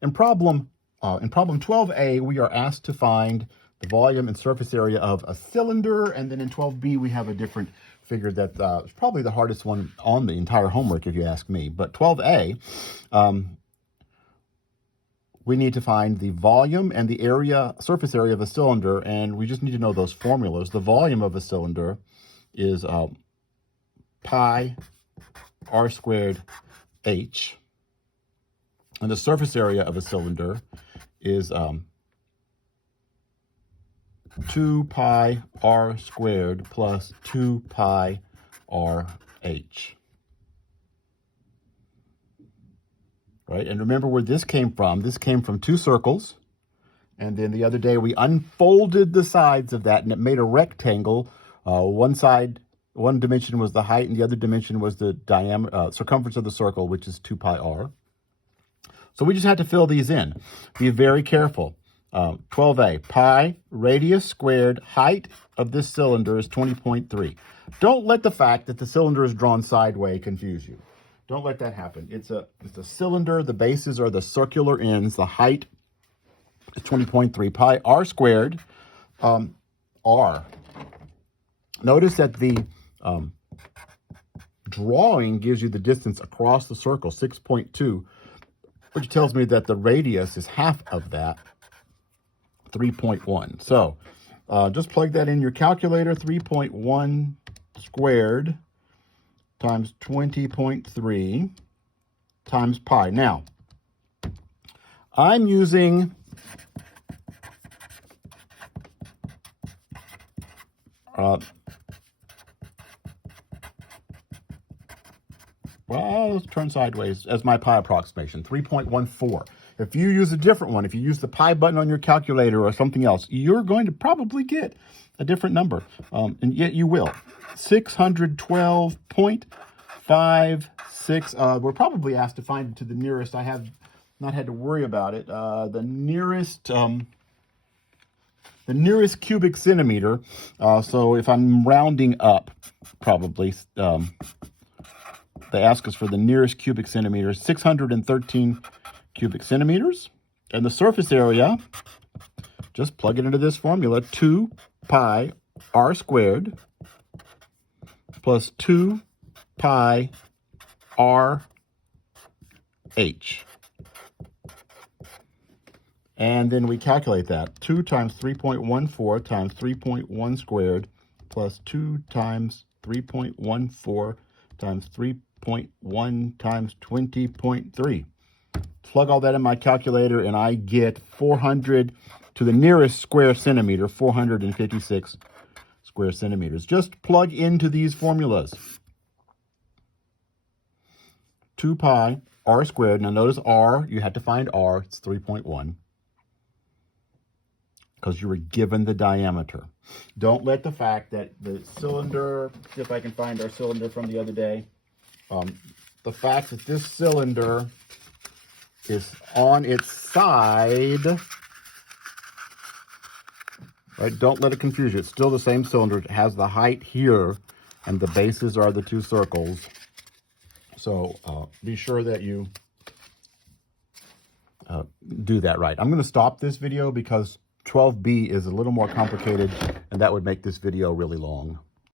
In problem 12A, we are asked to find the volume and surface area of a cylinder, and then in 12B, we have a different figure that is probably the hardest one on the entire homework, if you ask me. But 12A, we need to find the volume and the surface area of a cylinder, and we just need to know those formulas. The volume of a cylinder is pi r squared h, and the surface area of a cylinder is 2 pi r squared plus 2 pi r h. Right, and remember where this came from. This came from two circles, and then the other day we unfolded the sides of that, and it made a rectangle. One dimension was the height, and the other dimension was the diameter, circumference of the circle, which is 2 pi r. So we just had to fill these in. Be very careful. 12A, pi radius squared, height of this cylinder is 20.3. Don't let the fact that the cylinder is drawn sideways confuse you. Don't let that happen. It's a cylinder. The bases are the circular ends. The height is 20.3. Pi r squared, r. Notice that the drawing gives you the distance across the circle, 6.2, which tells me that the radius is half of that, 3.1. So just plug that in your calculator. 3.1 squared times 20.3 times pi. Now, I'm using well, let's turn sideways as my pi approximation, 3.14. If you use a different one, if you use the pi button on your calculator or something else, you're going to probably get a different number, and yet you will. 612.56. We're probably asked to find it to the nearest. I have not had to worry about it. The nearest cubic centimeter. So if I'm rounding up, probably they ask us for the nearest cubic centimeter, 613 cubic centimeters. And the surface area, just plug it into this formula, 2 pi r squared plus 2 pi r h. And then we calculate that. 2 times 3.14 times 3.1 squared plus 2 times 3.14 times 3.1 times 20.3. Plug all that in my calculator, and I get 400 to the nearest square centimeter, 456 square centimeters. Just plug into these formulas. 2 pi r squared. Now notice r, you had to find r, it's 3.1. Because you were given the diameter. Don't let the fact that the cylinder, see if I can find our cylinder from the other day, the fact that this cylinder is on its side, right? Don't let it confuse you. It's still the same cylinder. It has the height here, and the bases are the two circles. So be sure that you do that right. I'm going to stop this video because 12B is a little more complicated, and that would make this video really long.